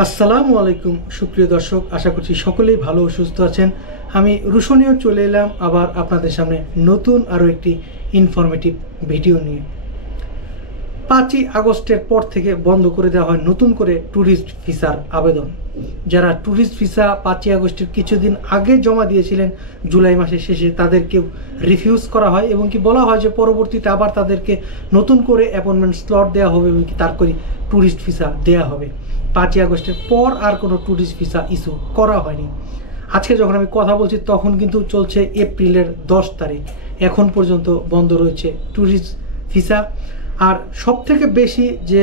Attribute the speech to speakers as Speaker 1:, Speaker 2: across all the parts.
Speaker 1: আসসালামু আলাইকুম, সুপ্রিয় দর্শক, আশা করছি সকলেই ভালো সুস্থ আছেন। আমি রুশনীয় চলে এলাম আবার আপনাদের সামনে নতুন আরও একটি ইনফরমেটিভ ভিডিও নিয়ে। পাঁচই আগস্টের পর থেকে বন্ধ করে দেওয়া হয় নতুন করে ট্যুরিস্ট ভিসার আবেদন। যারা ট্যুরিস্ট ভিসা পাঁচই আগস্টের কিছুদিন আগে জমা দিয়েছিলেন, জুলাই মাসের শেষে তাদেরকেও রিফিউজ করা হয় এবং কি বলা হয় যে পরবর্তীতে আবার তাদেরকে নতুন করে অ্যাপয়েন্টমেন্ট স্লট দেওয়া হবে এবং কি তার করে ট্যুরিস্ট ভিসা দেওয়া হবে। পাঁচই আগস্টের পর আর কোনো ট্যুরিস্ট ভিসা ইস্যু করা হয়নি। আজকে যখন আমি কথা বলছি তখন কিন্তু চলছে এপ্রিলের দশ তারিখ। এখন পর্যন্ত বন্ধ রয়েছে ট্যুরিস্ট ভিসা। আর সব থেকে বেশি যে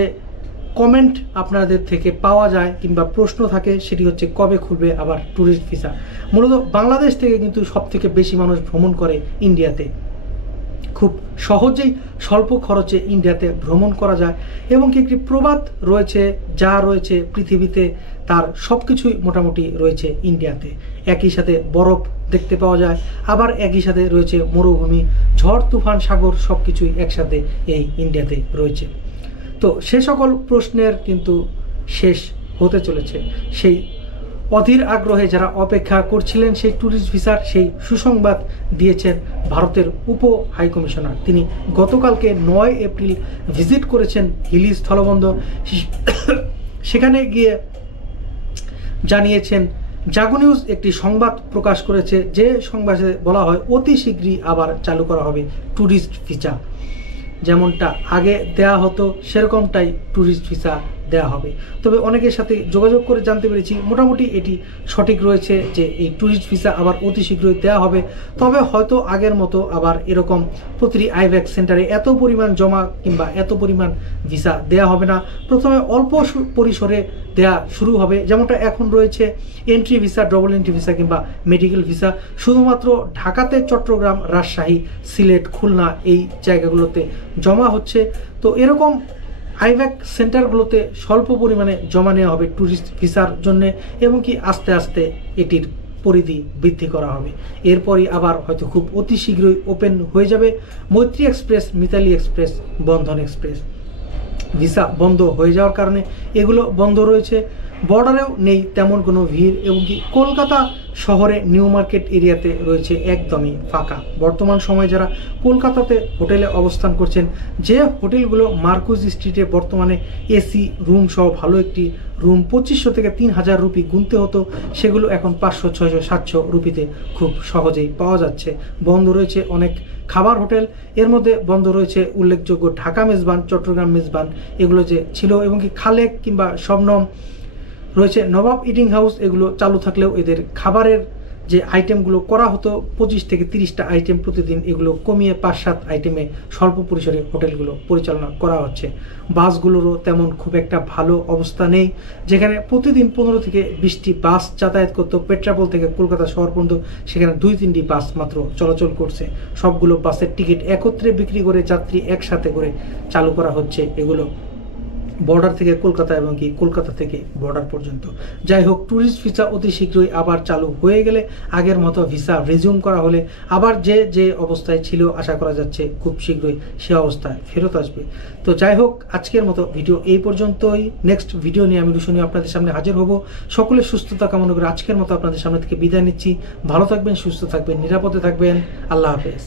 Speaker 1: কমেন্ট আপনাদের থেকে পাওয়া যায় কিংবা প্রশ্ন থাকে, সেটি হচ্ছে কবে খুলবে আবার ট্যুরিস্ট ভিসা মূলত বাংলাদেশ থেকে কিন্তু সব থেকে বেশি মানুষ ভ্রমণ করে ইন্ডিয়াতে। খুব সহজেই স্বল্প খরচে ইন্ডিয়াতে ভ্রমণ করা যায় এবং কি একটি প্রবাদ রয়েছে, যা রয়েছে পৃথিবীতে, তার সব কিছুই মোটামুটি রয়েছে ইন্ডিয়াতে। একই সাথে বরফ দেখতে পাওয়া যায়, আবার একই সাথে রয়েছে মরুভূমি, ঝড়, তুফান, সাগর সব কিছুই একসাথে এই ইন্ডিয়াতে রয়েছে। তো সে সকল প্রশ্নের কিন্তু শেষ হতে চলেছে। সেই অধীর আগ্রহে যারা অপেক্ষা করছিলেন সেই ট্যুরিস্ট ভিসার সেই সুসংবাদ দিয়েছেন ভারতের উপ হাইকমিশনার তিনি গতকালকে নয় এপ্রিল ভিজিট করেছেন হিলি স্থলবন্দর। সেখানে গিয়ে জানিয়েছেন, জাগো নিউজ একটি সংবাদ প্রকাশ করেছে, যে সংবাদে বলা হয় অতি শীঘ্রই আবার চালু করা হবে ট্যুরিস্ট ভিসা যেমনটা আগে দেয়া হতো, সেরকমটাই ট্যুরিস্ট ভিসা দেওয়া হবে। তবে অনেকের সাথে যোগাযোগ করে জানতে পেরেছি, মোটামুটি এটি সঠিক রয়েছে যে এই ট্যুরিস্ট ভিসা আবার অতি শীঘ্রই দেওয়া হবে। তবে হয়তো আগের মতো আবার এরকম প্রতিটি আইভ্যাক সেন্টারে এত পরিমাণ জমা কিংবা এত পরিমাণ ভিসা দেওয়া হবে না। প্রথমে অল্প পরিসরে দেয়া শুরু হবে, যেমনটা এখন রয়েছে entry visa double entry visa কিংবা মেডিকেল ভিসা শুধুমাত্র ঢাকাতে চট্টগ্রাম, রাজশাহী, সিলেট, খুলনা এই জায়গাগুলোতে জমা হচ্ছে। তো এরকম আইভ্যাক সেন্টারগুলোতে স্বল্প পরিমাণে জমা নেওয়া হবে ট্যুরিস্ট ভিসার জন্য এবং কি আস্তে আস্তে এটির পরিধি বৃদ্ধি করা হবে। এরপরই আবার হয়তো খুব অতি শীঘ্রই ওপেন হয়ে যাবে Maitree express, Mitali express, Bandhan express. Visa বন্ধ হয়ে যাওয়ার কারণে এগুলো বন্ধ রয়েছে। বর্ডারেও নেই তেমন কোনো ভিড় এবং কি কলকাতা শহরে নিউ মার্কেট এরিয়াতে রয়েছে একদমই ফাঁকা। বর্তমান সময়ে যারা কলকাতাতে হোটেলে অবস্থান করছেন, যে হোটেলগুলো মার্কুজ স্ট্রিটে বর্তমানে এসি, রুম সহ ভালো একটি রুম পঁচিশশো থেকে তিন হাজার রুপি গুনতে হতো, সেগুলো এখন পাঁচশো, ছয়শো, সাতশো রুপিতে খুব সহজেই পাওয়া যাচ্ছে। বন্ধ রয়েছে অনেক খাবার হোটেল, এর মধ্যে বন্ধ রয়েছে উল্লেখযোগ্য ঢাকা, মেজবান, চট্টগ্রাম, মেজবান, এগুলো যে ছিল এবং কি খালেক কিংবা শবনম রয়েছে নবাব ইটিং হাউস এগুলো চালু থাকলেও এদের খাবারের যে আইটেমগুলো করা হতো, পঁচিশ থেকে তিরিশটা আইটেম প্রতিদিন এগুলো কমিয়ে পাঁচ সাত আইটেমে স্বল্প পরিসরে হোটেলগুলো পরিচালনা করা হচ্ছে। বাসগুলোরও তেমন খুব একটা ভালো অবস্থা নেই। যেখানে প্রতিদিন পনেরো থেকে বিশটি বাস যাতায়াত করতো, পেট্রাপোল থেকে কলকাতা শহর পর্যন্ত সেখানে দুই তিনটি বাস মাত্র চলাচল করছে। সবগুলো বাসের টিকিট একত্রে বিক্রি করে যাত্রী একসাথে করে চালু করা হচ্ছে এগুলো। বর্ডার থেকে কলকাতা এবং কি কলকাতা থেকে বর্ডার পর্যন্ত। যাই হোক ট্যুরিস্ট ভিসা অতি শীঘ্রই আবার চালু হয়ে গেলে আগের মতো ভিসা রিজিউম করা হলে আবার যে যে অবস্থায় ছিল, আশা করা যাচ্ছে খুব শীঘ্রই সে অবস্থায় ফেরত আসবে। তো যাই হোক, আজকের মতো ভিডিও এই পর্যন্তই। নেক্সট ভিডিও নিয়ে আমি রুশনী আপনাদের সামনে হাজির হব। সকলের সুস্থতা কামনা করে আজকের মতো আপনাদের সামনে থেকে বিদায় নিচ্ছি। ভালো থাকবেন, সুস্থ থাকবেন, নিরাপদে থাকবেন। আল্লাহ হাফেজ।